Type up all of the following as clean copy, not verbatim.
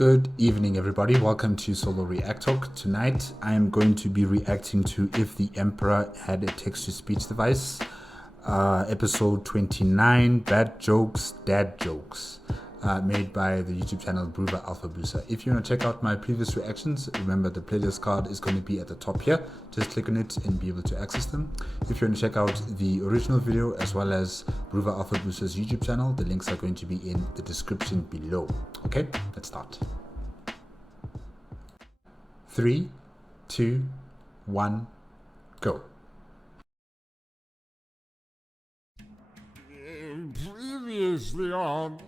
Good evening, everybody. Welcome to Solo ReacTalk. Tonight, I am going to be reacting to If the Emperor Had a Text-to-Speech Device, episode 29, Bad Jokes, Dad Jokes, made by the YouTube channel Bruva Alfabusa. If you want to check out my previous reactions, remember the playlist card is going to be at the top here. Just click on it and be able to access them. If you want to check out the original video as well as Bruva Alfabusa's YouTube channel, the links are going to be in the description below. Okay, let's start. 3, 2, 1, go. Previously on,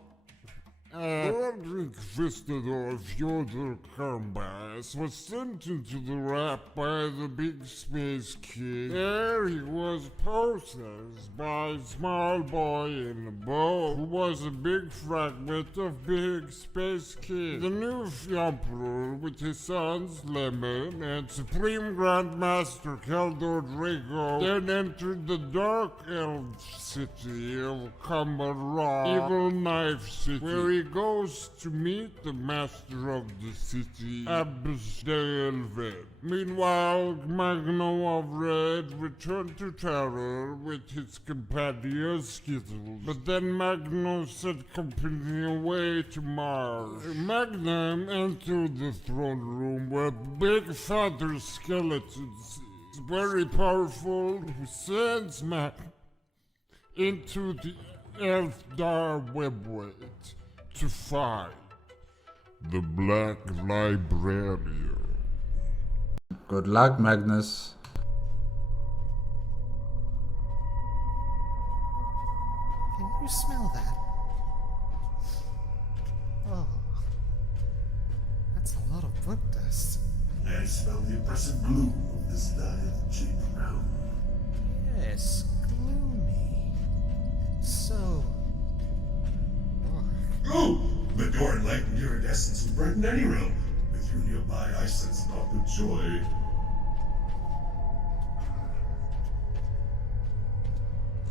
Roderick Vistador Fyodor Kambas was sent into the rap by the Big Space Kid. There he was possessed by a small boy in a boat who was a big fragment of Big Space Kid. The new Emperor with his sons Lemon and Supreme Grandmaster Keldor Drago then entered the Dark Elf City of Kamara, Evil Knife City, where he goes to meet the master of the city, Absdelved. Meanwhile, Magno of Red returned to Terror with his companion Skittles, but then Magnus sent company away to Mars. Magnum entered the throne room where Big Father Skeletons is very powerful, who sends into the Elfdar Webway to find the Black Librarian. Good luck, Magnus. Can you smell that? Oh, that's a lot of book dust. I smell the oppressive gloom of this dive chamber room. Yes, gloomy. So Oh! But your enlightened iridescence would brighten any room. With you nearby, I sense naught but joy.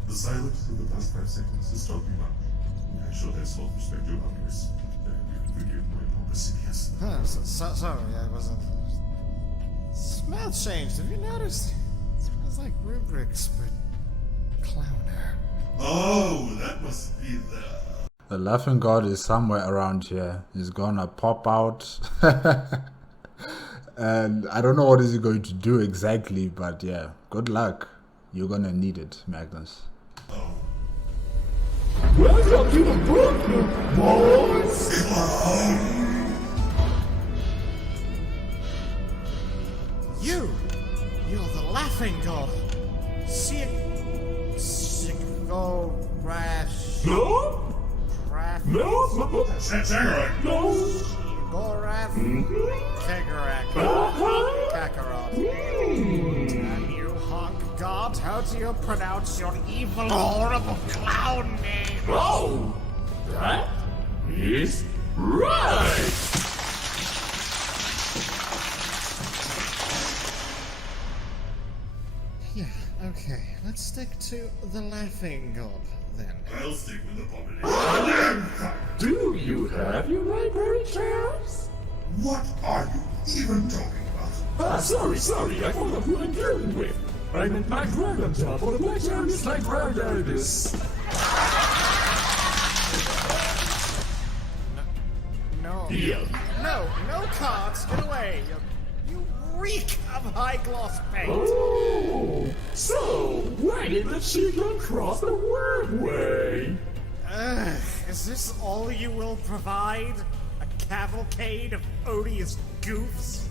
The silence for the past 5 seconds has taught me much. I shall henceforth respect your boundaries. Forgive my pompous yes. sorry, I wasn't. Smell changed. Have you noticed? It smells like rubrics, but clowner. Oh, that must be The laughing god is somewhere around here. He's gonna pop out. And I don't know what is he going to do exactly, but yeah, good luck. You're gonna need it, Magnus. Welcome to the book, boys! You're the laughing god. Sigorash. No? No? That's right. No? Gorath. Kegarak. Kakarot. And you hunk god, how do you pronounce your evil, horrible clown name? Oh! That is right! Yeah, okay. Let's stick to the laughing god, then. I'll stick with the abomination. Do you have your library cards? What are you even talking about? Sorry, I forgot who I'm dealing with. I meant my dragon job for the Black Areas Librarius. No. Yeah. No cards, get away. You reek of high gloss paint. Oh, so why did the chicken cross the wordway? Is this all you will provide? A cavalcade of odious goofs?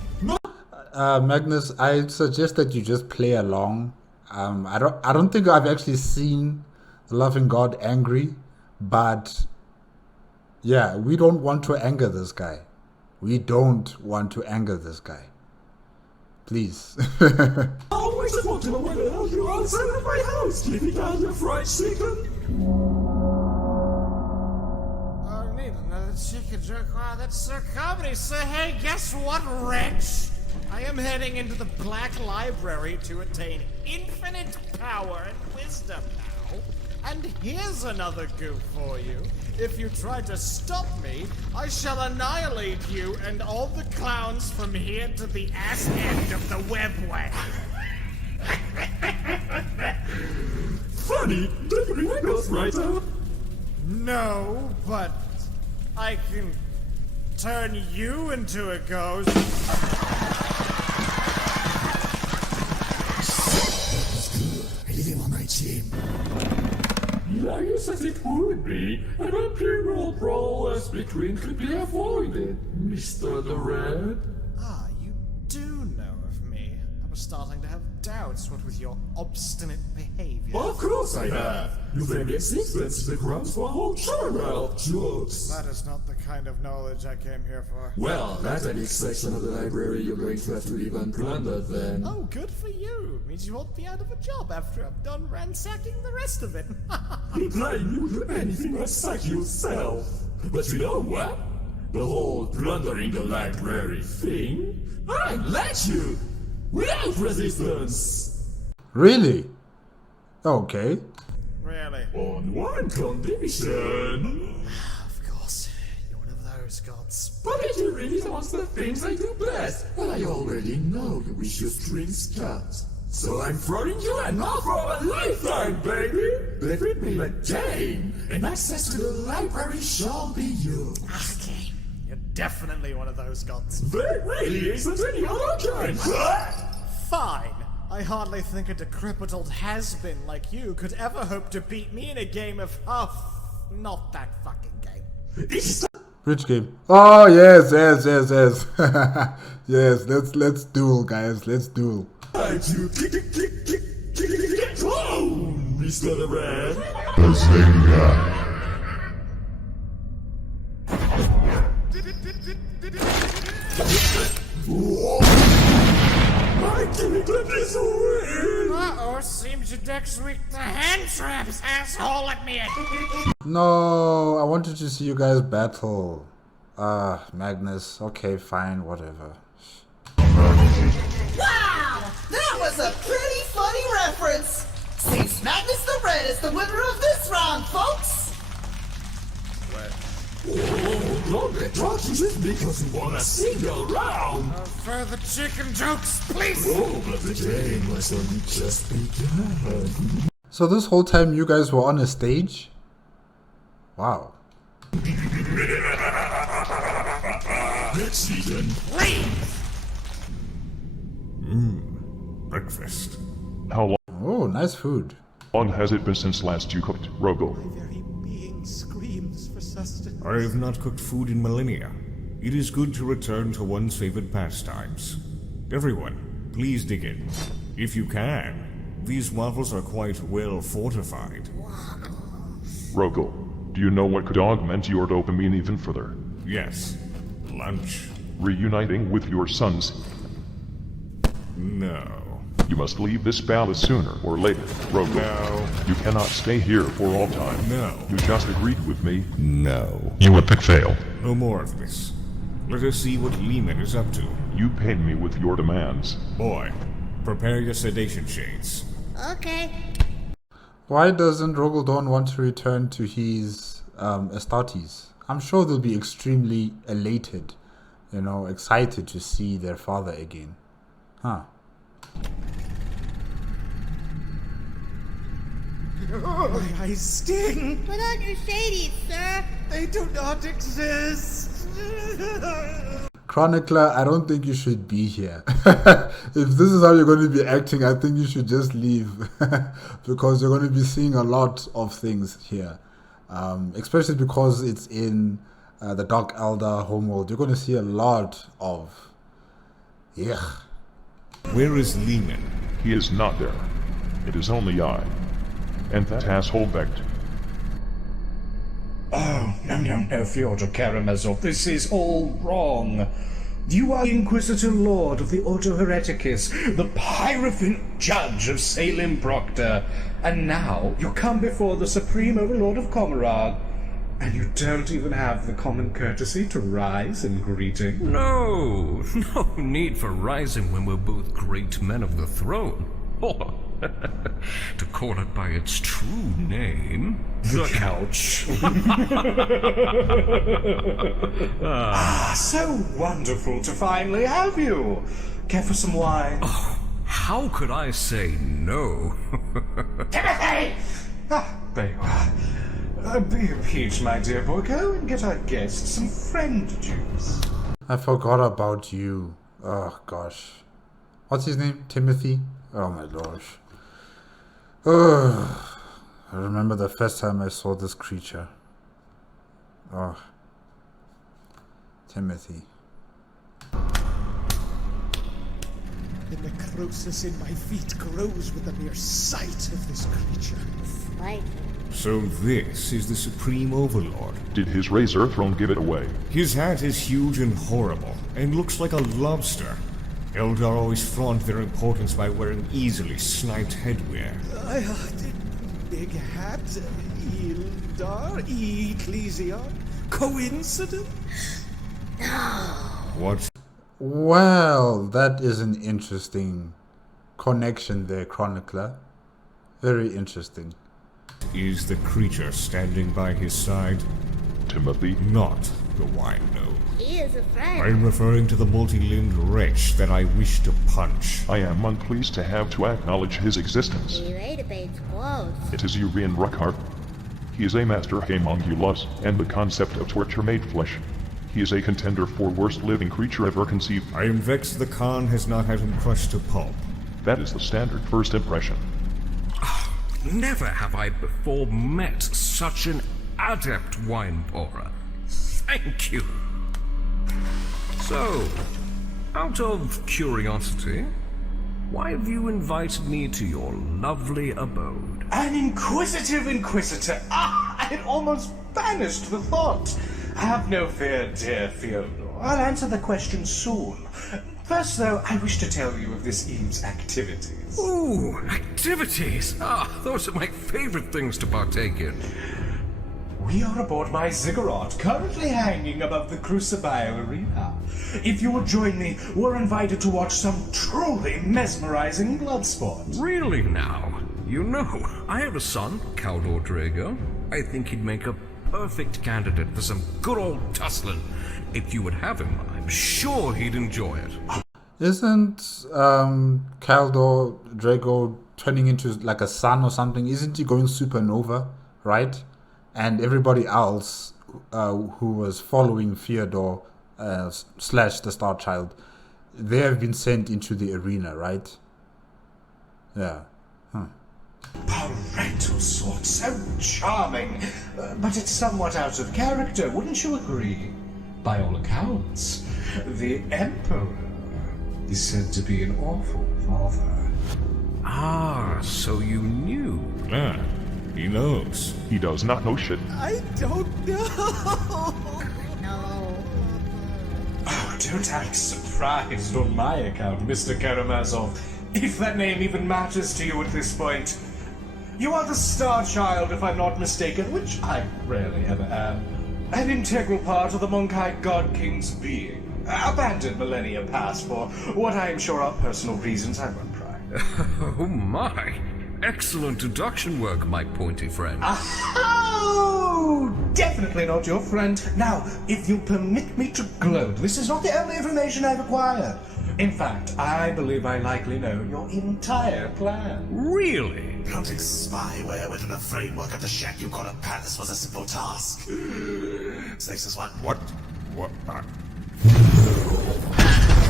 Magnus, I suggest that you just play along. I don't think I've actually seen the laughing god angry, but yeah, we don't want to anger this guy. We don't want to anger this guy. Please. Always just want to know where the hell you are inside of my house, keeping down your fried chicken. Oh, I need another chicken jerk. Wow, that's so comedy. So hey, guess what, wretch? I am heading into the Black Library to attain infinite power and wisdom now. And here's another goof for you. If you try to stop me, I shall annihilate you and all the clowns from here to the ass end of the webway. Funny, definitely a ghostwriter. No, but I can turn you into a ghost. I need him on my team. Yes, as it would be, an imperial brawl as between could be avoided, Mr. the Red. Ah, you do know of me. I was starting to have doubts, what with your obstinate behavior. Of course I have. You've had existence that runs for a whole genre of jokes. That is not the kind of knowledge I came here for. Well, that's a next section of the library you're going to have to leave unplundered then. Oh, good for you. Means you won't be out of a job after I'm done ransacking the rest of it. Implying you do anything but suck yourself. But you know what? The whole plundering the library thing, I let you! Without resistance! Really? Okay. Really? On one condition. Of course. You're one of those gods. But if you really want the things I do best, well, I already know you wish your strings cut. So I'm throwing you an offer of a lifetime, baby! Live with me a day, and access to the library shall be yours. Okay. You're definitely one of those gods. There really isn't any other kind! Fine. I hardly think a decrepit old has-been like you could ever hope to beat me in a game of not that fucking game. This Which game? Oh yes. Yes, let's duel, guys. Let's duel. time to kick, clone, Mr. the Red. My gimmick is weird. Uh-oh, seems your deck's weak to hand traps, asshole, let me in. No, I wanted to see you guys battle. Magnus. Okay, fine, whatever. Wow! That was a pretty funny reference! Seems Magnus the Red is the winner of this round, folks! Oh, don't get drunk just because you want a single round. Further chicken jokes, please! Oh, but the game has only just begun. So this whole time you guys were on a stage? Wow. Let's begin. Please! Breakfast. How Oh, nice food. long has it been since last you cooked, Rogel? Very being screams for sustenance. I have not cooked food in millennia. It is good to return to one's favorite pastimes. Everyone, please dig in. If you can. These waffles are quite well fortified. Rogel, do you know what could augment your dopamine even further? Yes. Lunch? Reuniting with your sons. No. You must leave this palace sooner or later, Rogel. No. You cannot stay here for all time. No. You just agreed with me. No. You epic fail. No more of this. Let us see what Lehman is up to. You pain me with your demands. Boy, prepare your sedation shades. Okay. Why doesn't Rogaldon want to return to his Astartes? I'm sure they'll be extremely elated, excited to see their father again. Huh. My eyes sting! Put on your shadies, sir. They do not exist! Chronicler, I don't think you should be here. If this is how you're going to be acting, I think you should just leave. Because you're going to be seeing a lot of things here. Especially because it's in the Dark Elder homeworld. You're going to see a lot of... Yeah. Where is Lehman? He is not there. It is only I. And that asshole begged. Oh, no, Fyodor Karamazov, this is all wrong. You are the Inquisitor Lord of the Ordo Hereticus, the Pyrophant Judge of Salem Proctor, and now you come before the Supreme Overlord of Comerag, and you don't even have the common courtesy to rise in greeting. No need for rising when we're both great men of the throne. Oh, To call it by its true name, the couch. So wonderful to finally have you. Care for some wine? Oh, how could I say no? Timothy! There you are. Be appeased, my dear boy. Go and get our guest some friend juice. I forgot about you. Oh, gosh. What's his name? Timothy? Oh, my gosh. I remember the first time I saw this creature. Oh. Timothy. The necrosis in my feet grows with the mere sight of this creature. So this is the Supreme Overlord. Did his razor throne give it away? His hat is huge and horrible, and looks like a lobster. Eldar always flaunt their importance by wearing easily sniped headwear. Big hat, Eldar, Ecclesia, coincidence? What? Well, that is an interesting connection there, Chronicler. Very interesting. Is the creature standing by his side? Timothy? Not the wine gnome. He is a friend. I'm referring to the multi-limbed wretch that I wish to punch. I am unpleased to have to acknowledge his existence. He radiates close. It is Urian Ruckart. He is a master homunculus, and the concept of torture made flesh. He is a contender for worst living creature ever conceived. I am vexed the Khan has not had him crushed to pulp. That is the standard first impression. Never have I before met such an adept wine pourer. Thank you. So, out of curiosity, why have you invited me to your lovely abode? An inquisitive inquisitor! I had almost banished the thought. Have no fear, dear Theodore. I'll answer the question soon. First, though, I wish to tell you of this eve's activities. Ooh, activities! Those are my favorite things to partake in. We are aboard my ziggurat, currently hanging above the Crucible Arena. If you will join me, we're invited to watch some truly mesmerizing blood sport. Really now? You know, I have a son, Caldor Drago. I think he'd make a perfect candidate for some good old tussling. If you would have him, I'm sure he'd enjoy it. Isn't Caldor Drago turning into like a sun or something? Isn't he going supernova, right? And everybody else who was following Theodore / the Star Child, they have been sent into the arena, right? Yeah. Parental sort, so charming. But it's somewhat out of character, wouldn't you agree? By all accounts, the Emperor is said to be an awful father. So you knew. He knows. He does not know shit. I don't know. No. Oh, don't act surprised on my account, Mr. Karamazov, if that name even matters to you at this point. You are the Star Child, if I'm not mistaken, which I rarely ever am. An integral part of the Monkai God King's being. Abandoned millennia past for what I am sure are personal reasons I won't pry. Oh my! Excellent deduction work, my pointy friend. Oh, definitely not your friend. Now, if you'll permit me to gloat, this is not the only information I've acquired. In fact, I believe I likely know your entire plan. Really? Planting spyware within the framework of the shack you call a palace was a simple task. 6 is 1. What?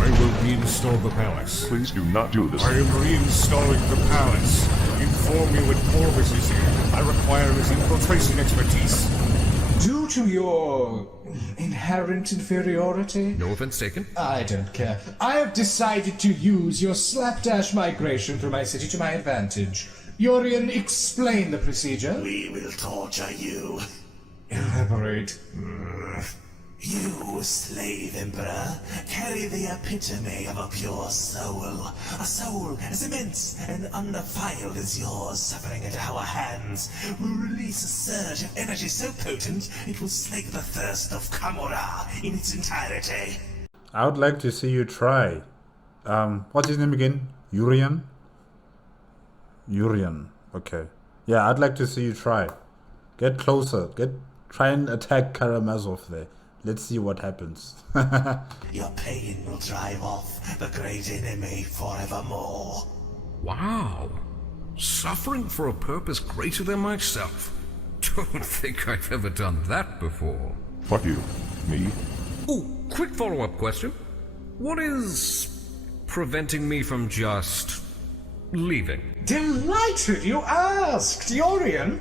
I will reinstall the palace. Please do not do this. I am reinstalling the palace. Inform me when Corvus is here. I require his infiltration expertise. Due to your inherent inferiority? No offense taken. I don't care. I have decided to use your slapdash migration through my city to my advantage. Yorian, explain the procedure. We will torture you. Elaborate. You, slave emperor, carry the epitome of a pure soul. A soul as immense and undefiled as yours, suffering at our hands, will release a surge of energy so potent it will slake the thirst of Kamora in its entirety. I would like to see you try. What's his name again? Urian? Urian. Okay. Yeah, I'd like to see you try. Get closer. Try and attack Karamazov there. Let's see what happens. Your pain will drive off the great enemy forevermore. Wow. Suffering for a purpose greater than myself. Don't think I've ever done that before. Fuck you. Me? Ooh, quick follow-up question. What is preventing me from just leaving? Delighted you asked, Yorian.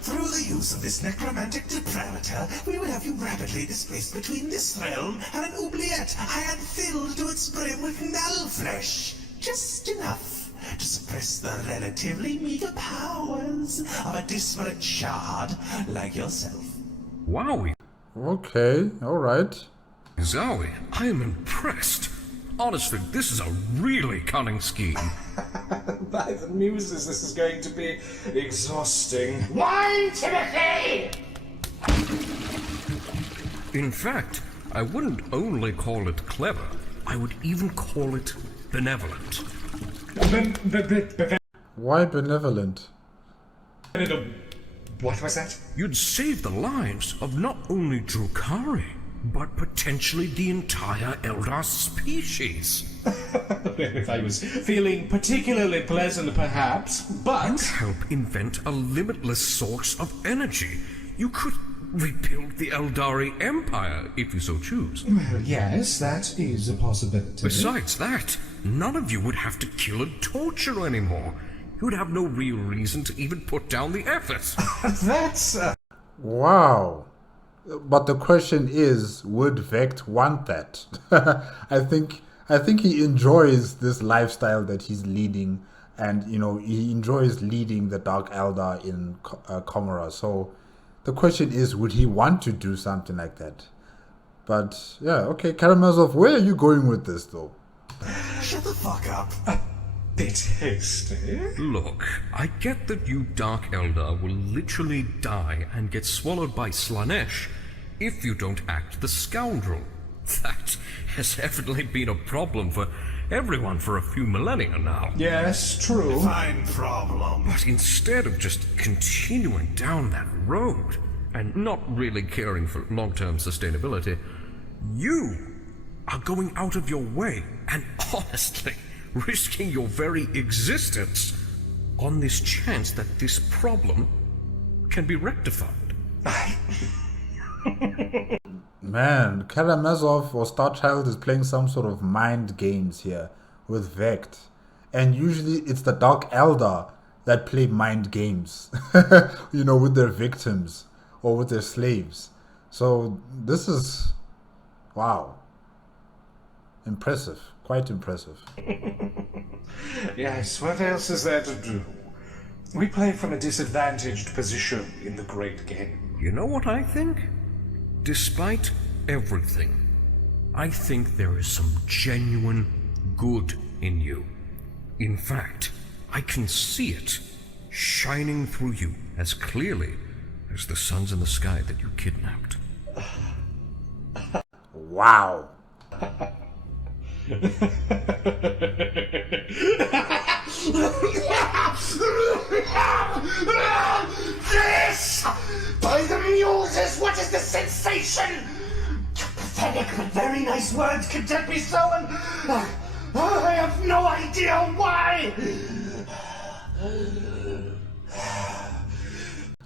Through the use of this necromantic deprivator, we will have you rapidly displaced between this realm and an oubliette I had filled to its brim with null flesh. Just enough to suppress the relatively meager powers of a disparate shard like yourself. Wowie. Okay, alright. Zowie, I am impressed. Honestly, this is a really cunning scheme. By the muses, this is going to be exhausting. Why, Timothy? In fact, I wouldn't only call it clever, I would even call it benevolent. Why benevolent? What was that? You'd save the lives of not only Drukhari, but potentially the entire Eldar species. If I was feeling particularly pleasant, perhaps, but... You'd help invent a limitless source of energy. You could rebuild the Eldari Empire, if you so choose. Well, yes, that is a possibility. Besides that, none of you would have to kill and torture anymore. You would have no real reason to even put down the effort. That's... Wow. But the question is, would Vect want that? I think he enjoys this lifestyle that he's leading, and he enjoys leading the Dark Eldar in Komara. So the question is, would he want to do something like that? But yeah, okay, Karamazov, where are you going with this though? Shut the fuck up. Bit hasty. Look, I get that you Dark Eldar will literally die and get swallowed by Slanesh if you don't act the scoundrel. That has evidently been a problem for everyone for a few millennia now. Yes, true. Fine problem. But instead of just continuing down that road and not really caring for long-term sustainability, you are going out of your way and honestly risking your very existence on this chance that this problem can be rectified. Man, Karamazov or Starchild is playing some sort of mind games here with Vect. And usually it's the Dark Eldar that play mind games, with their victims or with their slaves. So this is, wow, impressive, quite impressive. Yes, what else is there to do? We play from a disadvantaged position in the great game. You know what I think? Despite everything, I think there is some genuine good in you. In fact, I can see it shining through you as clearly as the suns in the sky that you kidnapped. Wow. This! By the muses, what is the sensation? Pathetic but very nice words could tempt me so, and I have no idea why.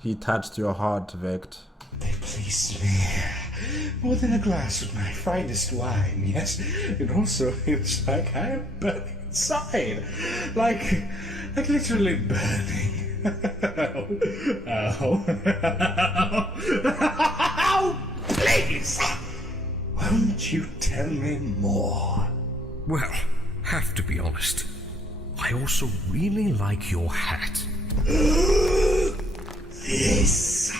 He touched your heart, Vect. They pleased me more than a glass of my finest wine, yes. It also feels like I am burning inside. Like literally burning. Ow. Please! Won't you tell me more? Well, have to be honest. I also really like your hat. This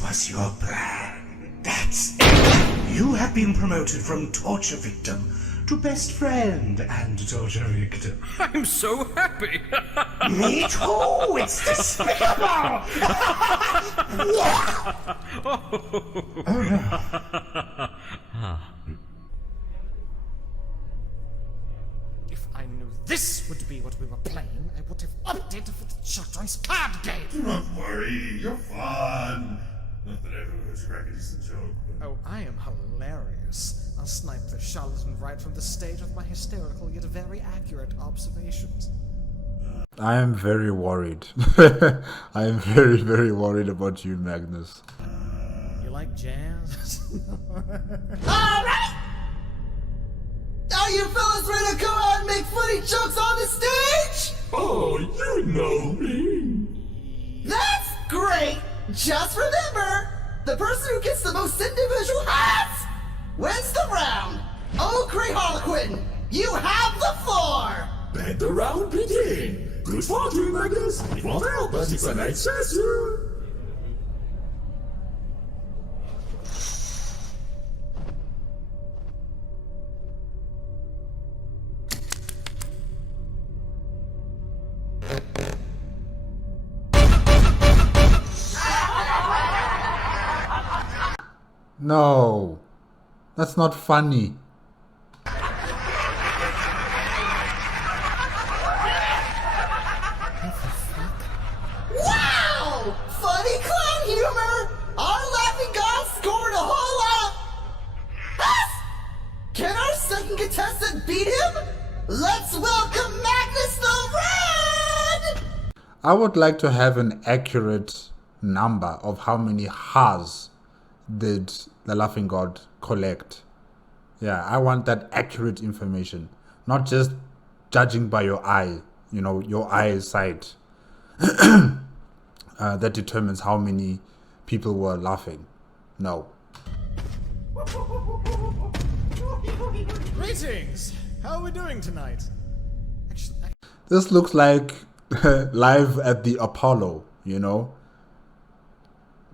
was your plan. That's it. You have been promoted from torture victim to best friend and torture victim. I'm so happy! Me too! It's despicable! Oh no. If I knew this would be what we were playing, I would have upped it for the children's card game. Don't worry, you're fun. Not that everyone was cracking is a joke, but... Oh, I am hilarious. I'll snipe the charlatan right from the stage with my hysterical yet very accurate observations. I am very worried. I am very, very worried about you, Magnus. You like jazz? Alright! Are you fellas ready to go out and make funny jokes on the stage? Oh, you know me. That's great! Just remember, the person who gets the most individual hats wins the round. Oh, great Harlequin, you have the floor! Let the round begin. Good fortune, Magnus. It won't help us if an excessive. No, that's not funny. Wow! Funny clown humor! Our laughing god scored a whole lot! Yes! Can our second contestant beat him? Let's welcome Magnus the Red! I would like to have an accurate number of how many ha's did the Laughing God collect. Yeah, I want that accurate information. Not just judging by your eye, you know, your eyesight. That determines how many people were laughing. No. Greetings! How are we doing tonight? Actually, This looks like live at the Apollo, you know?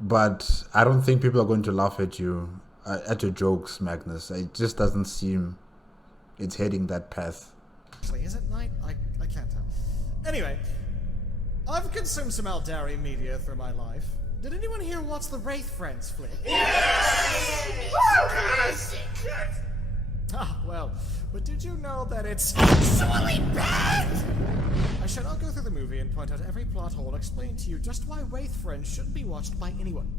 But I don't think people are going to laugh at you, at your jokes, Magnus. It just doesn't seem it's heading that path. is it night? I can't tell. Anyway, I've consumed some Aldari media through my life. Did anyone here watch the Wraith Friends flick? Yes! Ah, well, but did you know that it's absolutely bad? I shall not go through the movie and point out every plot hole, explain to you just why Wraith Friends shouldn't be watched by anyone.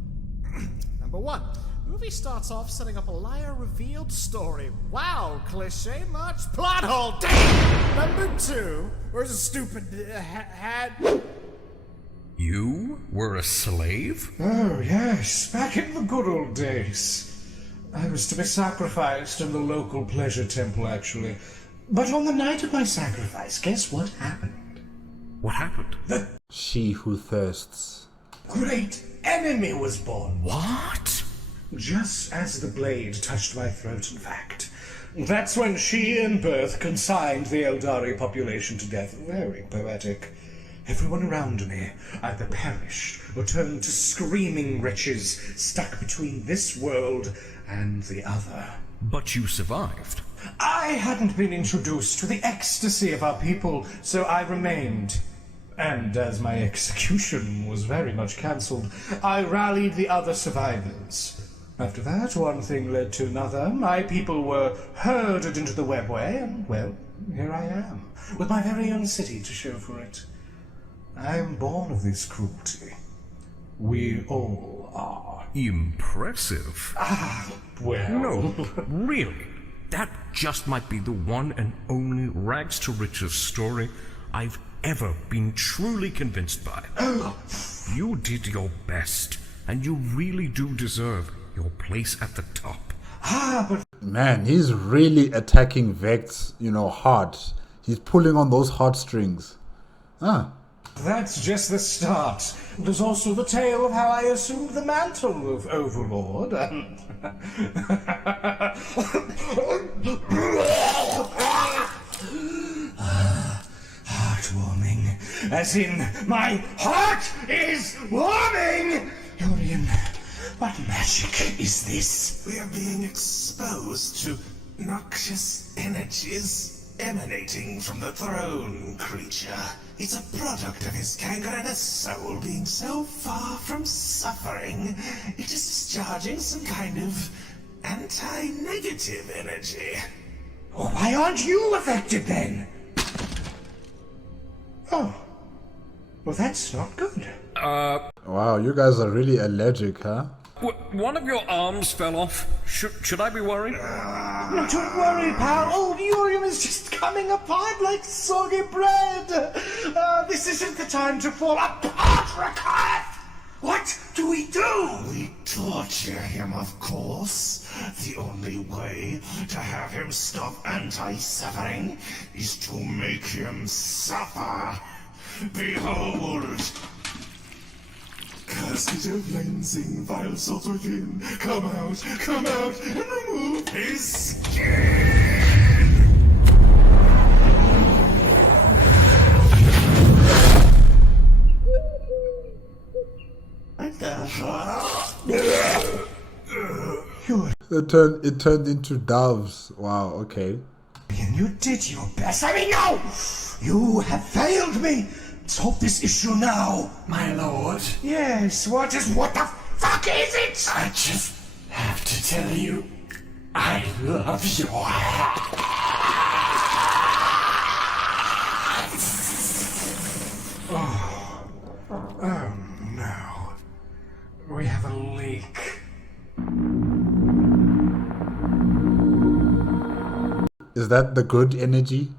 Number 1, the movie starts off setting up a liar-revealed story. Wow, cliche much? Plot hole, damn! Number 2, where's a stupid hat? You were a slave? Oh, yes, back in the good old days. I was to be sacrificed in the local pleasure temple, actually. But on the night of my sacrifice, guess what happened? What happened? The She who thirsts. great enemy was born. What? Just as the blade touched my throat, in fact. That's when she in birth consigned the Eldari population to death. Very poetic. Everyone around me either perished or turned to screaming wretches stuck between this world and the other. But you survived. I hadn't been introduced to the ecstasy of our people, so I remained. And as my execution was very much cancelled, I rallied the other survivors. After that, one thing led to another. My people were herded into the webway, and, well, here I am, with my very own city to show for it. I am born of this cruelty. We all are. Impressive. Ah, well... No, really. That just might be the one and only rags to riches story I've ever been truly convinced by. You did your best, and you really do deserve your place at the top. But... Man, he's really attacking Vex, you know, hard. He's pulling on those heartstrings. That's just the start. There's also the tale of how I assumed the mantle of Overlord and... Heartwarming. As in, my heart is warming! Yorian, what magic is this? We are being exposed to noxious energies emanating from the throne creature. It's a product of his gangrenous soul being so far from suffering, it is discharging some kind of anti-negative energy. Why aren't you affected then? Oh. Well, that's not good. Wow, you guys are really allergic, huh? One of your arms fell off. Should I be worried? Not to worry, pal. Old Urium is just coming apart like soggy bread. This isn't the time to fall apart, Rakaf. What do we do? We torture him, of course. The only way to have him stop anti-suffering is to make him suffer. Behold! Casket of cleansing, vile salt within. Come out, and remove His skin! It turned into doves. Wow, okay. You did your best. I mean, no! You have failed me. Solve this issue now. My lord, Yes, what the fuck is it? I just have to tell you, I love your hat. Oh no. We have a leak. Is that the good energy?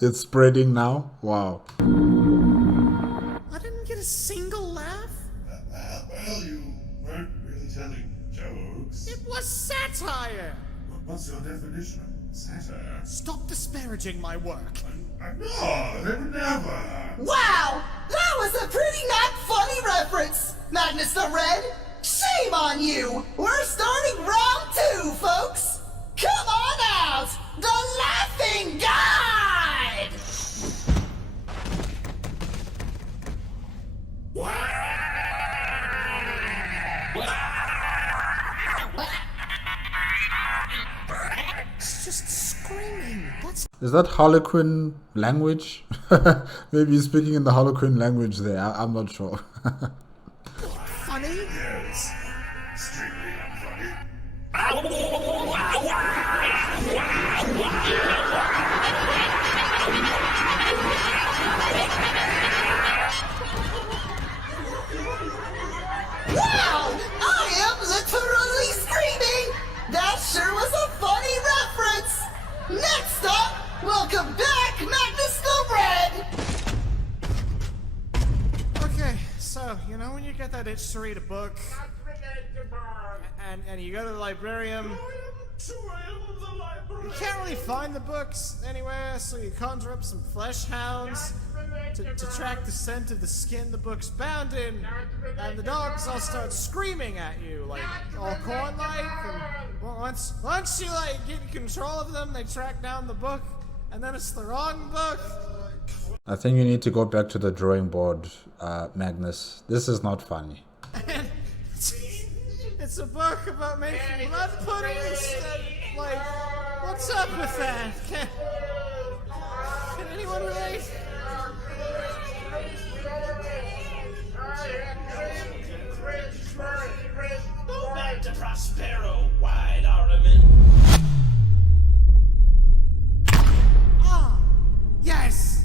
It's spreading now? Wow. I didn't get a single laugh. Well, you weren't really telling jokes. It was satire. What's your definition of satire? Stop disparaging my work. No, they would never. Wow! That was a pretty not funny reference, Magnus the Red! Shame on you! We're starting round 2, folks! Come on out! The Laughing Guide! It's just screaming. Is that Harlequin language? Maybe he's speaking in the Harlequin language there. I'm not sure. Funny? Yes. Extremely unfunny. Wow! I am literally screaming! That sure was a funny reference! Next up, welcome back, Magnus the Red! Okay, so, you know when you get that itch to read a book? And you go to the librarian? You can't really find the books anywhere, so you conjure up some flesh hounds to track the scent of the skin the book's bound in, and the dogs all start screaming at you, like all corn-like, and once you like get control of them, they track down the book, and then it's the wrong book. I think you need to go back to the drawing board, Magnus. This is not funny. It's a book about making blood pudding instead. Like, what's up with that? Can anyone relate? Go back to Prospero, Wide Ornament. Ah, yes.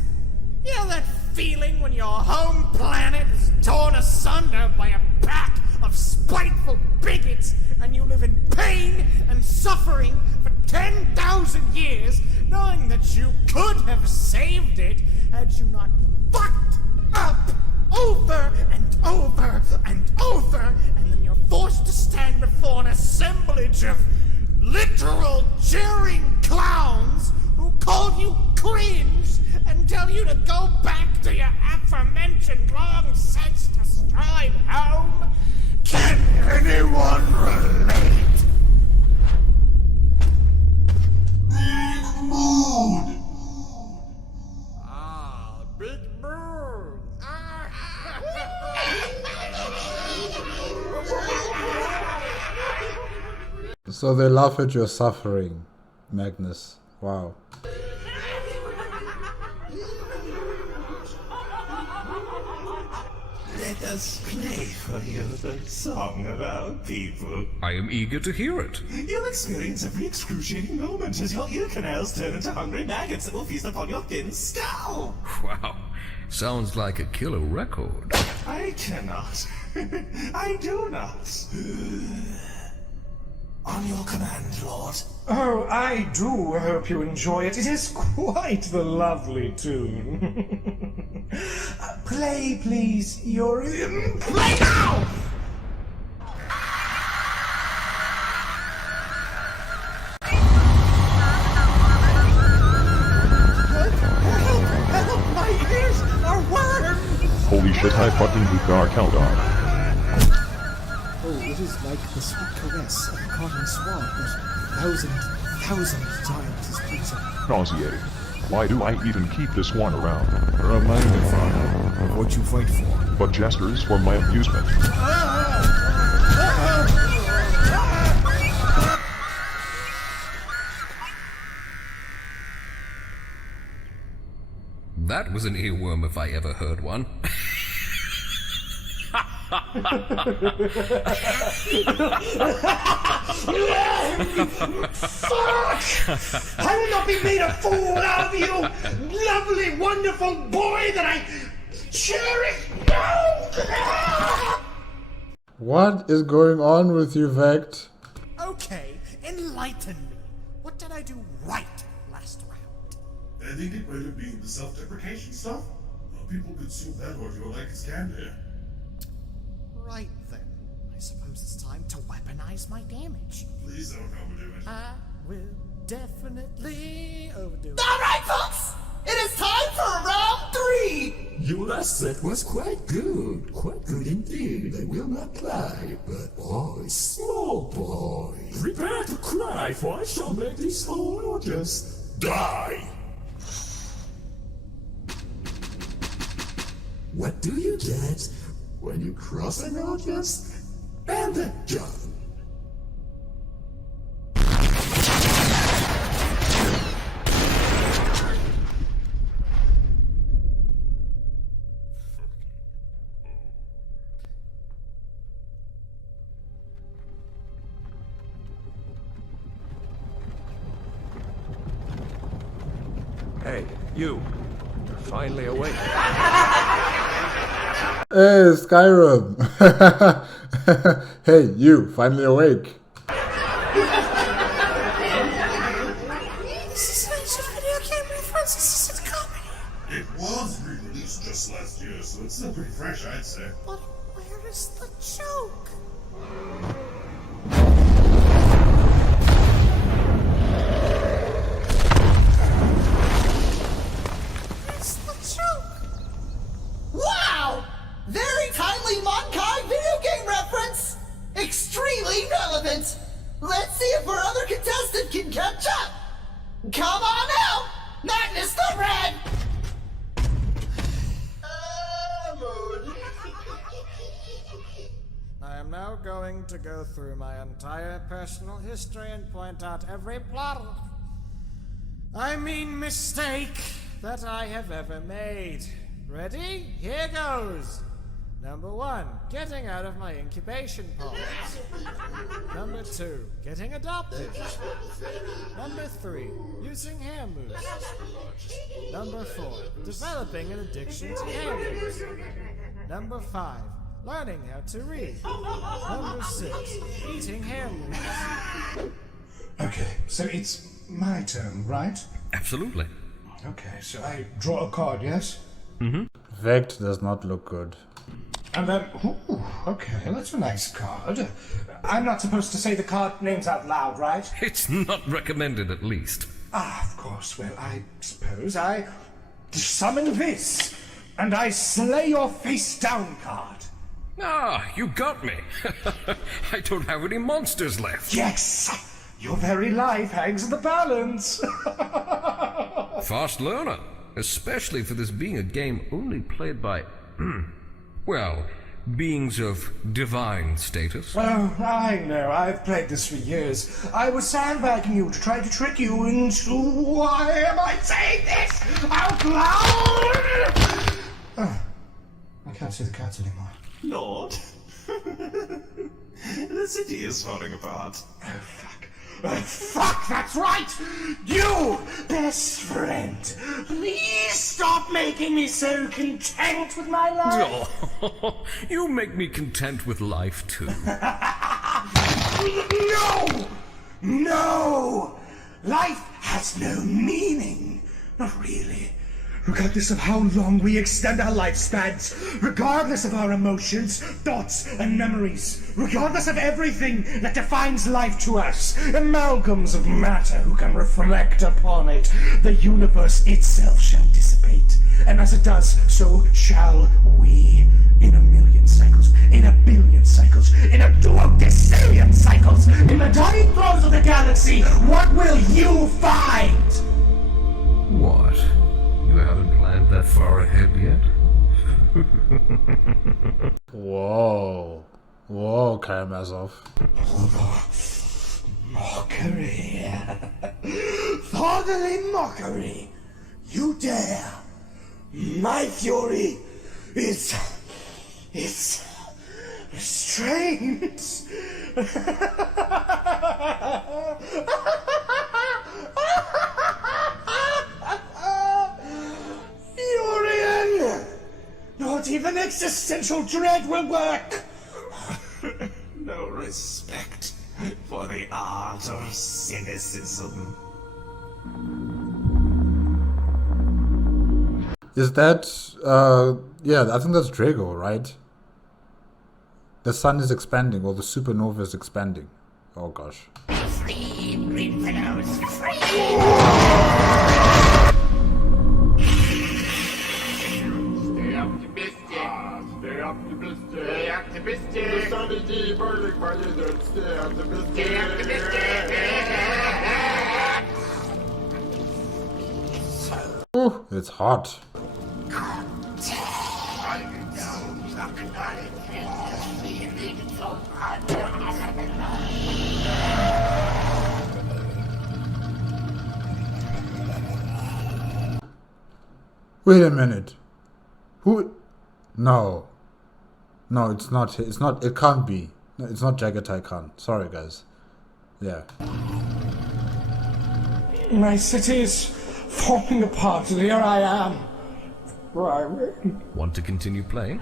You know that feeling when your home planet is torn asunder by a pack of spiteful bigots and you live in pain and suffering for 10,000 years, knowing that you could have saved it had you not fucked up over and over and over, and then you're forced to stand before an assemblage of literal jeering clowns who call you cringe and tell you to go back to your aforementioned long since destroyed home. Can anyone relate? Big mood. Ah, big mood. So they laugh at your suffering, Magnus. Wow. Let let us play for you the song about people. I am eager to hear it. You'll experience every excruciating moment as your ear canals turn into hungry maggots that will feast upon your thin skull. Wow, sounds like a killer record. I cannot. I do not. On your command, Lord. Oh, I do hope you enjoy it. It is quite the lovely tune. Play, please. Play now! Help! My ears are worms! Holy shit, I fucking Bukar Kaldar. Oh, it is like the sweet caress of a cotton swab, but thousand times as pleasing. Nauseating. Why do I even keep this one around? Reminder, Father, of what you fight for. But jesters for my amusement. That was an earworm if I ever heard one. Fuck! I will not be made a fool of you, lovely, wonderful boy that I cherish. No! What is going on with you, Vect? Okay, enlighten me. What did I do right last round? I think it might have been the self-deprecation stuff. People consume that audio like it's candy. Right then. I suppose it's time to weaponize my damage. Please don't overdo it. I will definitely overdo it. Alright, folks! It is time for round 3! Your last set was quite good indeed. I will not lie, but boy, small boy, prepare to cry, for I shall make this whole just die. What do you get when you cross an audience and a gun? Hey, you. You're finally awake. Hey, Skyrim! Hey, you, finally awake. This is ancient video game reference. This isn't comedy. It was re-released just last year, so it's still pretty fresh, I'd say. But where is the joke? Where's the joke? Wow! Very timely Monkai video game reference! Extremely relevant! Let's see if our other contestant can catch up! Come on out! Magnus the Red! I am now going to go through my entire personal history and point out every mistake that I have ever made. Ready? Here goes! Number 1, getting out of my incubation pod. Number 2, getting adopted. Number 3, using hair moves. Number 4, developing an addiction to hair moves. Number 5, learning how to read. Number 6, eating hair moves. Okay, so it's my turn, right? Absolutely. Okay, so I draw a card, yes? Vect does not look good. And then, ooh, okay, that's a nice card. I'm not supposed to say the card names out loud, right? It's not recommended, at least. Ah, of course. Well, I suppose I summon this, and I slay your face down card. Ah, you got me. I don't have any monsters left. Yes! Your very life hangs in the balance. Fast learner, especially for this being a game only played by, well, beings of divine status. Oh, I know. I've played this for years. I was sandbagging you to try to trick you into... Why am I saying this out loud? Oh, I can't see the cards anymore. Lord. The city is falling apart. Fuck, that's right! You, best friend! Please stop making me so content with my life! Oh, you make me content with life too. No! No! Life has no meaning. Not really. Regardless of how long we extend our lifespans, regardless of our emotions, thoughts, and memories, regardless of everything that defines life to us, amalgams of matter who can reflect upon it, the universe itself shall dissipate. And as it does, so shall we. In a million cycles, in a billion cycles, in a duodecillion cycles, in the tiny throes of the galaxy, what will you find? What? You haven't planned that far ahead yet? Whoa. Whoa, Karamazov. Mockery. Fatherly mockery. You dare. My fury is restrained. Furion! Not even existential dread will work! No respect for the art of cynicism. Is that, yeah, I think that's Drago, right? The sun is expanding, or the supernova is expanding. Oh gosh. Free, green fellows, free! Stay optimistic. Stay optimistic. The sun is deep, burning by you. Stay optimistic. Stay optimistic. Oh, it's hot. Wait a minute. Who? No. No, it's not. It's not. It can't be. No, it's not Jagatai Khan. Sorry, guys. Yeah. My city is falling apart, and here I am. Want to continue playing?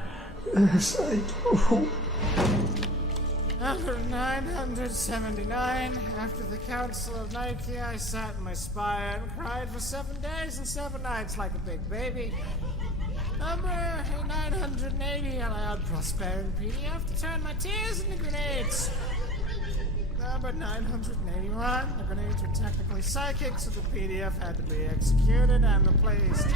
Yes, I do. Number 979, after the Council of Nicaea, I sat in my spire and cried for 7 days and 7 nights like a big baby. Number 980, I allowed Prosperity PDF to turn my tears into grenades. Number 981, the grenades were technically psychic, so the PDF had to be executed and replaced.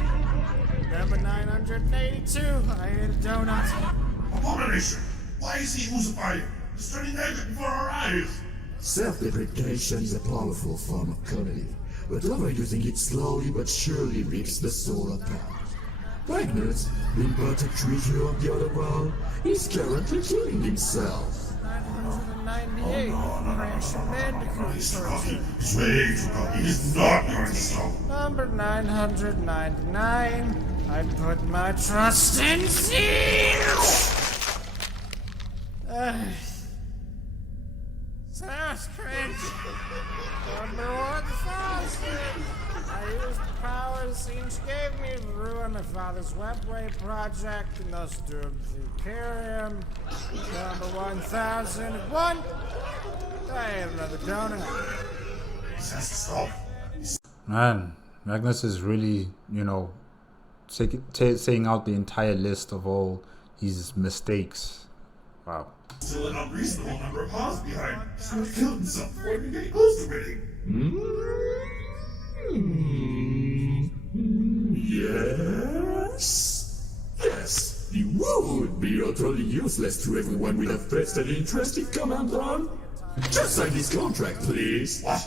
Number 982, I ate a donut. Abomination! Why is he crucifying? He's turning negative before our eyes! Self-deprecation is a powerful form of comedy, but overusing it slowly but surely rips the soul apart. Magnus, the important treasure of the other world, is currently killing himself. 998, Ransom Bandicoot. He's cocky. He's way too cocky. He's not going to stop. Number 999, I put my trust in Zeal! Sounds cringe. Number 1000. I used the powers Singe gave me to ruin my father's webway project and thus doomed the Imperium. Number 1001. I have another donut. This has to stop. Man, Magnus is really, you know, saying out the entire list of all his mistakes. Wow. Still an unreasonable number of paws behind. He would have killed himself before even getting close to winning. Yes? Yes, you would be utterly useless to everyone with a vested interest in Command. Just sign this contract, please. What?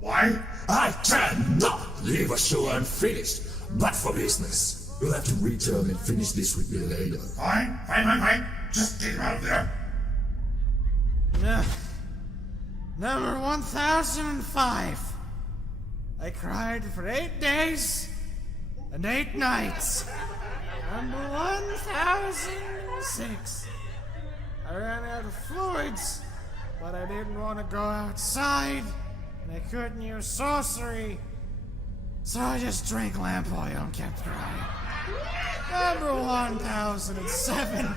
Why? I cannot leave a show unfinished, but for business. You'll have to return and finish this with me later. Fine. Just get him out of there. Number 1005. I cried for 8 days and 8 nights. Number 1006. I ran out of fluids, but I didn't want to go outside, and I couldn't use sorcery, so I just drank lamp oil and kept dry. Number 1007,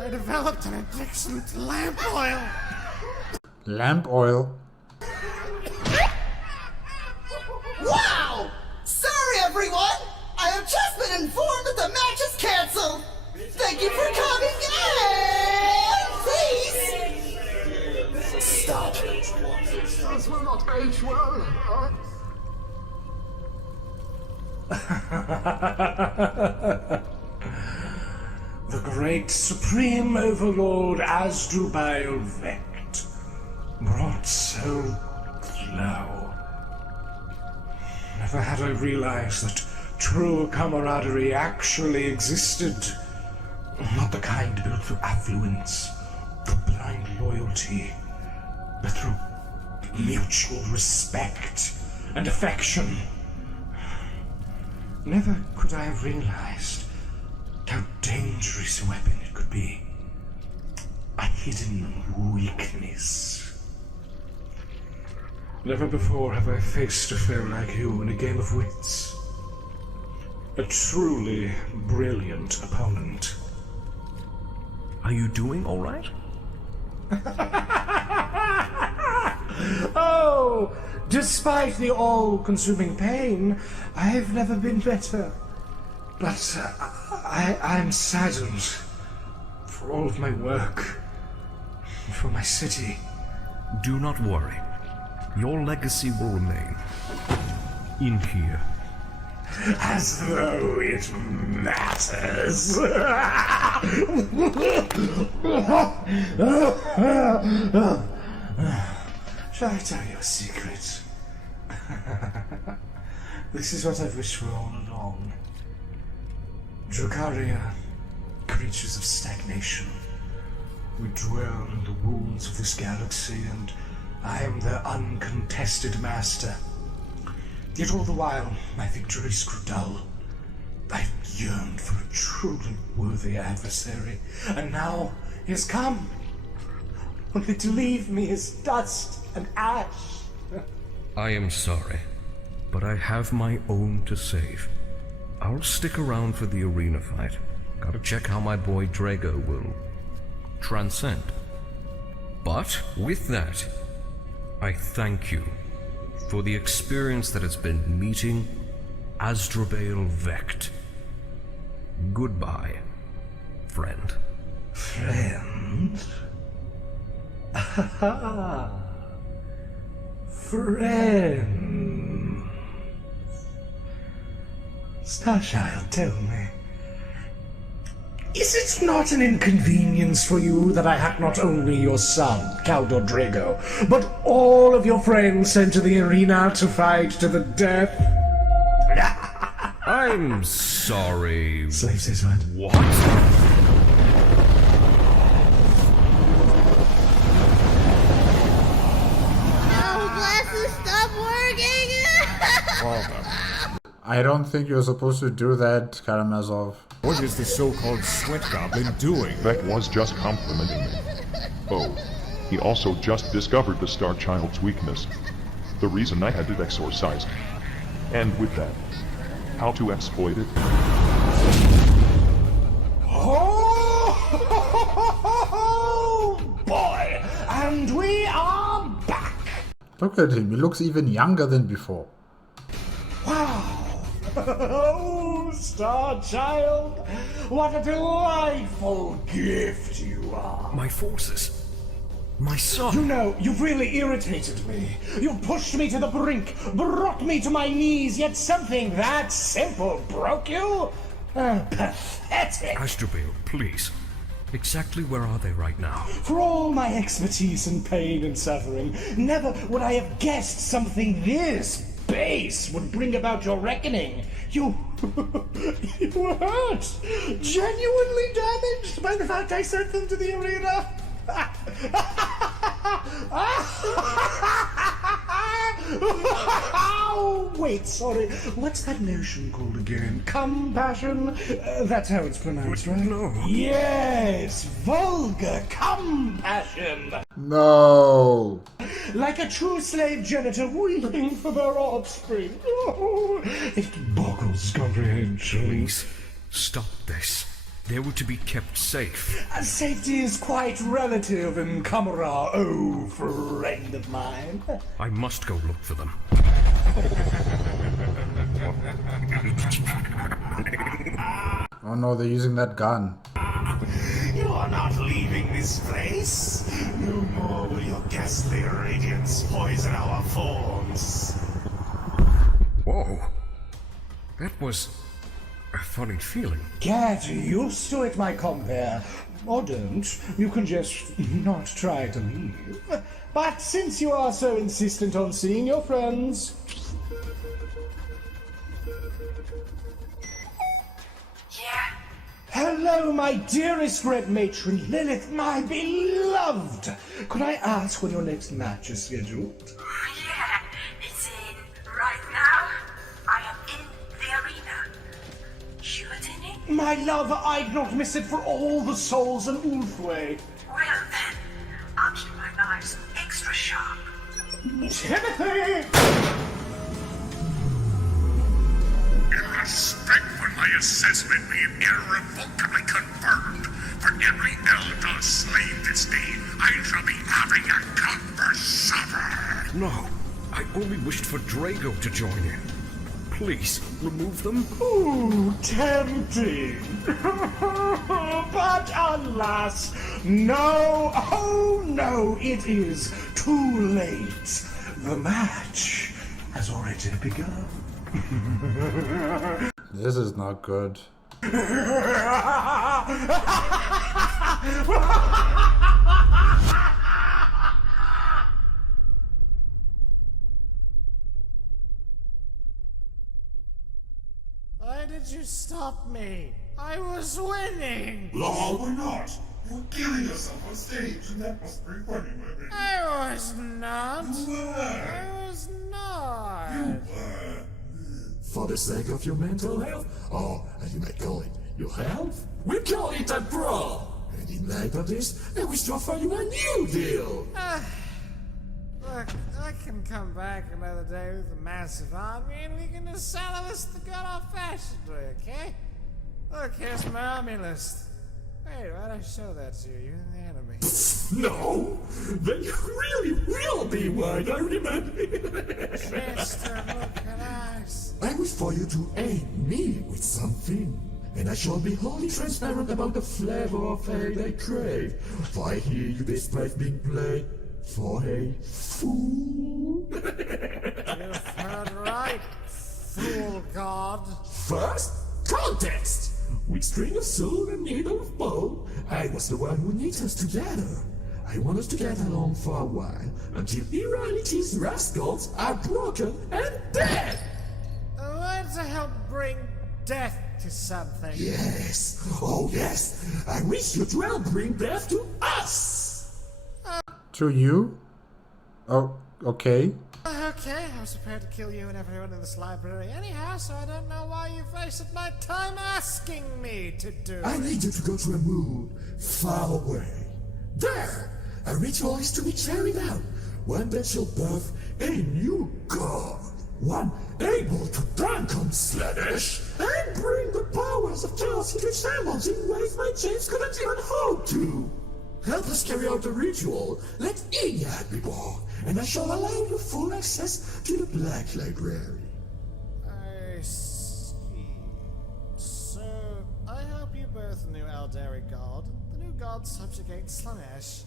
I developed an addiction to lamp oil. Lamp oil? Wow! Sorry, everyone! I have just been informed that the match is canceled! Thank you for coming in! Please! Stop. This will not age well. The great supreme overlord Asdrubal Vect, brought so low. Never had I realized that true camaraderie actually existed. Not the kind built through affluence, through blind loyalty, but through mutual respect and affection. Never could I have realized how dangerous a weapon it could be. A hidden weakness. Never before have I faced a foe like you in a game of wits. A truly brilliant opponent. Are you doing all right? Oh, despite the all-consuming pain, I've never been better. But I'm saddened for all of my work, for my city. Do not worry. Your legacy will remain. In here. As though it matters. Shall I tell you a secret? This is what I've wished for all along. Drukaria, creatures of stagnation. We dwell in the wounds of this galaxy, and I am their uncontested master. Yet all the while, my victories grew dull. I yearned for a truly worthy adversary, and now he has come, only to leave me as dust and ash. I am sorry, but I have my own to save. I'll stick around for the arena fight. Gotta check how my boy Drago will transcend. But with that, I thank you for the experience that has been meeting Asdrubal Vect. Goodbye, friend. Friend? Friend. Starchild, tell me. Is it not an inconvenience for you that I have not only your son, Caldor Drago, but all of your friends sent to the arena to fight to the death? I'm sorry. Slave says what? What? Glasses stop working! I don't think you're supposed to do that, Karamazov. What is the so-called sweat goblin doing? Vec was just complimenting me. Oh, he also just discovered the Star Child's weakness. The reason I had it exorcised. And with that, how to exploit it. Oh boy! And we are back! Look at him, he looks even younger than before. Wow! Oh, Star Child! What a delightful gift you are! My forces. My son. You know, you've really irritated me. You've pushed me to the brink, brought me to my knees, yet something that simple broke you? Pathetic! Asdrubal, please. Exactly where are they right now? For all my expertise in pain and suffering, never would I have guessed something this base would bring about your reckoning. You were hurt, genuinely damaged by the fact I sent them to the arena. Oh wait, sorry. What's that notion called again? Compassion? That's how it's pronounced, right? No. Yes, vulgar compassion. No. Like a true slave genitor weeping for their offspring. Oh, it boggles comprehension. Please, stop this. They were to be kept safe. Safety is quite relative in Kamara, oh, friend of mine. I must go look for them. Oh no, they're using that gun. You are not leaving this place. No more will your ghastly radiance poison our forms. Whoa. That was a funny feeling. Get used to it, my compare. Or don't. You can just not try to leave. But since you are so insistent on seeing your friends... Yeah? Hello, my dearest red matron, Lilith, my beloved! Could I ask when your next match is scheduled? Yeah, it's in right now. I am in the arena. You attending? My love, I'd not miss it for all the souls in Ulfway. Well then, I'll keep my knives extra sharp. Timothy! In respect for my assessment being irrevocably confirmed, for every elder slain this day, I shall be having a copper supper. No, I only wished for Drago to join in. Please, remove them. Ooh, tempting. But alas, no, oh no, it is too late. The match has already begun. This is not good. Why did you stop me? I was winning! No, we're not. You're killing yourself on stage, and that must be funny, my baby. I was not. You were. I was not. You were. For the sake of your mental health, or as you might call it, your health, we call it a brawl. And in light of this, I wish to offer you a new deal. Look, I can come back another day with a massive army and we can just settle this the good old-fashioned way, okay? Look, here's my army list. Wait, why'd I show that to you? You're in the enemy. No, then you really will be wide, I remember. Mister, look at us. I wish for you to aid me with something, and I shall be wholly transparent about the flavor of hate I crave, for I hear you despise being played for a fool. You've heard right, fool god. First, context. With string of soul and needle of bow, I was the one who knit us together. I want us to get along for a while, until reality's rascals are broken and dead. I want to help bring death to something. Yes, oh yes, I wish you to help bring death to us. To you? Oh, okay. Okay, I was prepared to kill you and everyone in this library anyhow, so I don't know why you've wasted my time asking me to do I it. need you to go to a moon far away. There, a ritual is to be carried out, one that shall birth a new god, one able to dunk on Slaanesh and bring the powers of chaos into shambles in ways my chains couldn't even hope to. Help us carry out the ritual. Let Iliad be born, and I shall allow you full access to the Black Library. I see. So, I hope you both knew Aldari God. The new god subjugates Slaanesh.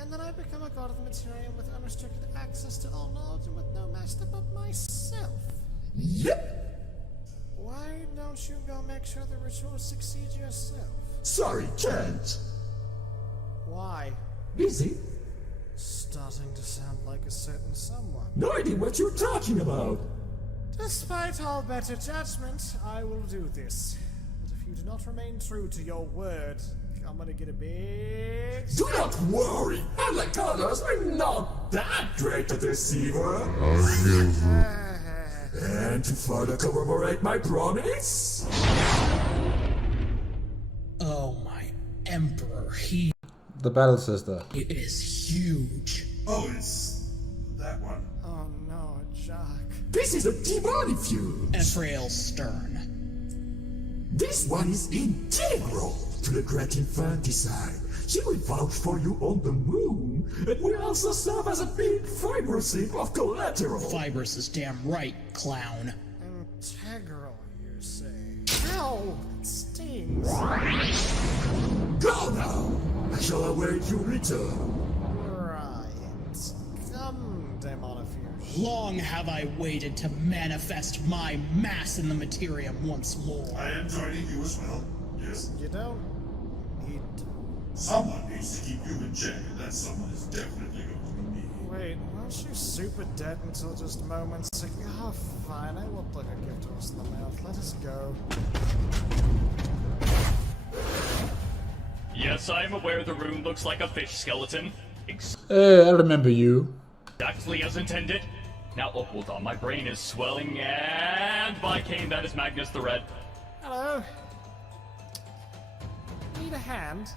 And then I become a god of the material with unrestricted access to all knowledge and with no master but myself. Yep. Why don't you go make sure the ritual succeeds yourself? Sorry, can't. Why? Busy? Starting to sound like a certain someone. No idea what you're talking about. Despite all better judgment, I will do this. But if you do not remain true to your word, I'm gonna get a big... Do not worry! Unlike others, I'm not that great a deceiver! And to further commemorate my promise... Oh, my Emperor, he The battle sister. is huge. Oh, it's that one. Oh no, Jacques. This is a demonic fuel. Ephrael Stern. This one is integral to the Great Infanticide. She will vouch for you on the moon, and will also serve as a big fibrosip of collateral. Fibrous is damn right, clown. Integral, you say? Ow! It stings. Go now! I shall await your return. Right. Come, Demonifuge. Long have I waited to manifest my mass in the materium once more. I am joining you as well. Yes. You don't need to. Someone needs to keep you in check, and that someone is definitely going to be me. Wait, weren't you super dead until just moments ago? Oh, fine. I won't look a gift horse in the mouth. Let us go. Yes, I am aware the room looks like a fish skeleton. Hey, I remember you. Exactly as intended. Now, oh, hold on, my brain is swelling, and by Cain, that is Magnus the Red. Hello. Need a hand?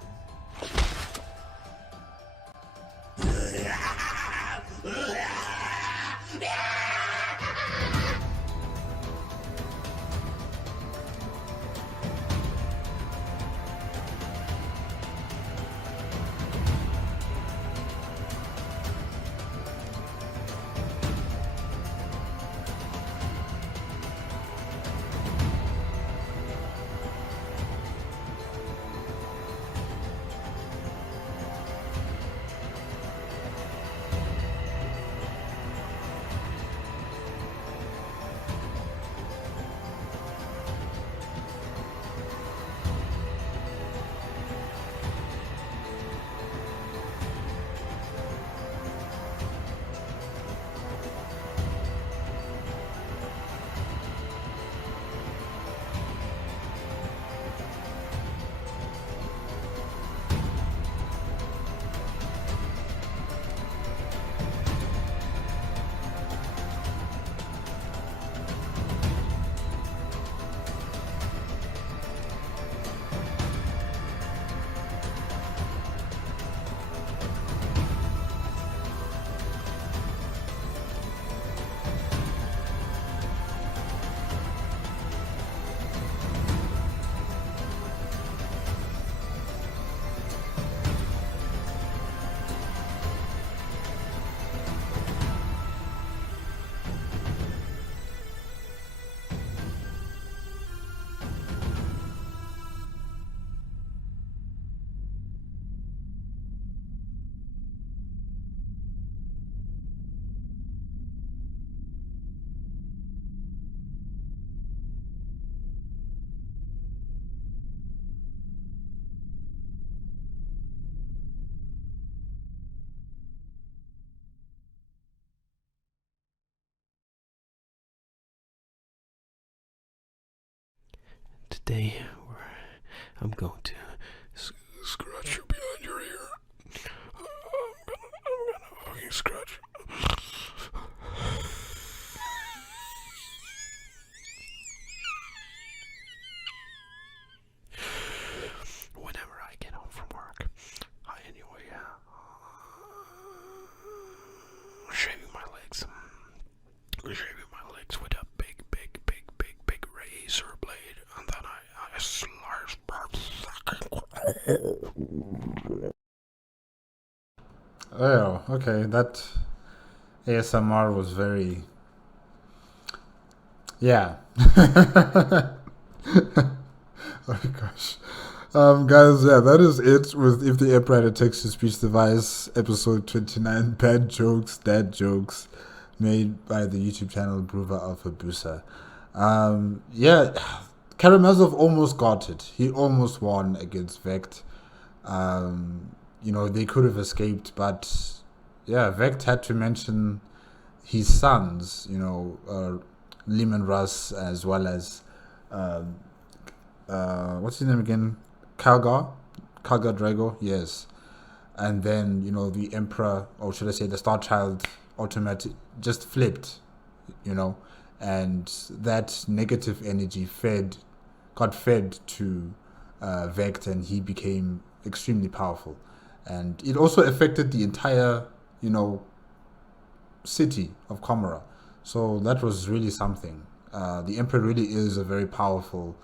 Today, I'm going to scratch you behind your ear. I'm gonna fucking scratch you. Whenever I get home from work, shaving my legs with a big razor blade, and then I slice. Oh, okay. That ASMR was very... Yeah. Oh gosh. Guys, yeah, that is it with If the Emperor Had a Text-to-Speech Device, episode 29, bad jokes, dad jokes, made by the YouTube channel Bruva Alfabusa. Yeah, Karamazov almost got it. He almost won against Vect. They could have escaped, but yeah, Vect had to mention his sons, Lehman Russ, as well as what's his name again? Kalgar Drago, yes. And then, the Emperor, or should I say the Star Child, automatic just flipped, and that negative energy got fed to Vect, and he became extremely powerful. And it also affected the entire, city of Comora. So that was really something. The Emperor really is a very powerful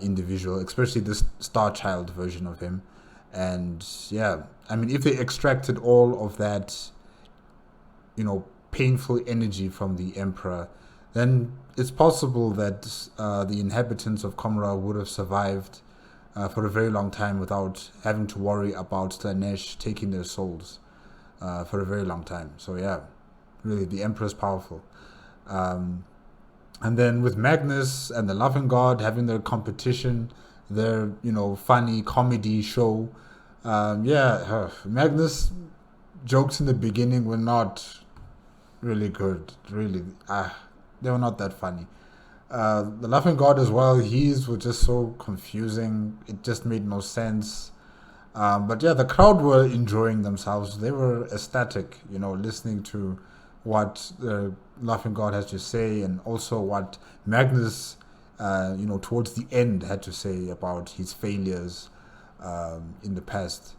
individual, especially this Star Child version of him. And yeah, I mean, if they extracted all of that, painful energy from the Emperor, then it's possible that the inhabitants of Comora would have survived for a very long time without having to worry about Slanesh taking their souls for a very long time. So yeah, really, the Emperor is powerful. And then with Magnus and the Laughing God having their competition, their, funny comedy show, Magnus' jokes in the beginning were not really good. Really, they were not that funny. The Laughing God as well, his were just so confusing. It just made no sense. But yeah, the crowd were enjoying themselves. They were ecstatic, listening to what the Laughing God has to say, and also what Magnus, towards the end had to say about his failures in the past.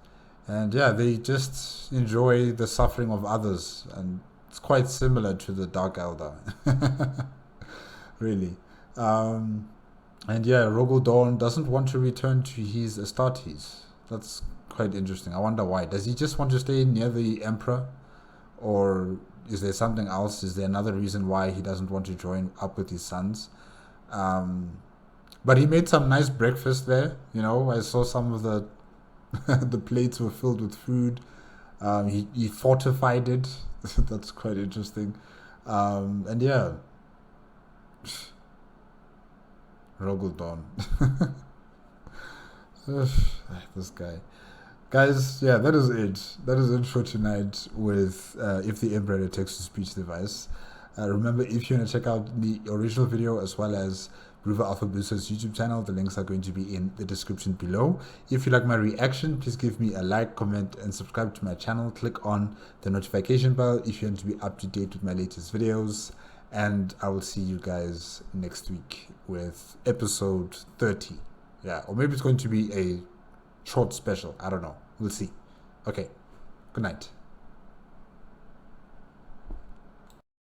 And yeah, they just enjoy the suffering of others, and it's quite similar to the Dark Elder. Really. And yeah, Rogaldorn doesn't want to return to his Astartes. That's quite interesting. I wonder why. Does he just want to stay near the Emperor? Or is there something else? Is there another reason why he doesn't want to join up with his sons? But he made some nice breakfast there. I saw some of the the plates were filled with food. He fortified it. That's quite interesting. And yeah, Rogaldorn. This guy. Guys, yeah, that is it. That is it for tonight with If the Emperor Had a Text-to-Speech Device. Remember, if you want to check out the original video as well as Bruva Alfabusa's YouTube channel, the links are going to be in the description below. If you like my reaction, please give me a like, comment, and subscribe to my channel. Click on the notification bell if you want to be up to date with my latest videos. And I will see you guys next week with episode 30. Yeah, or maybe it's going to be a short special. I don't know. We'll see. Okay. Good night.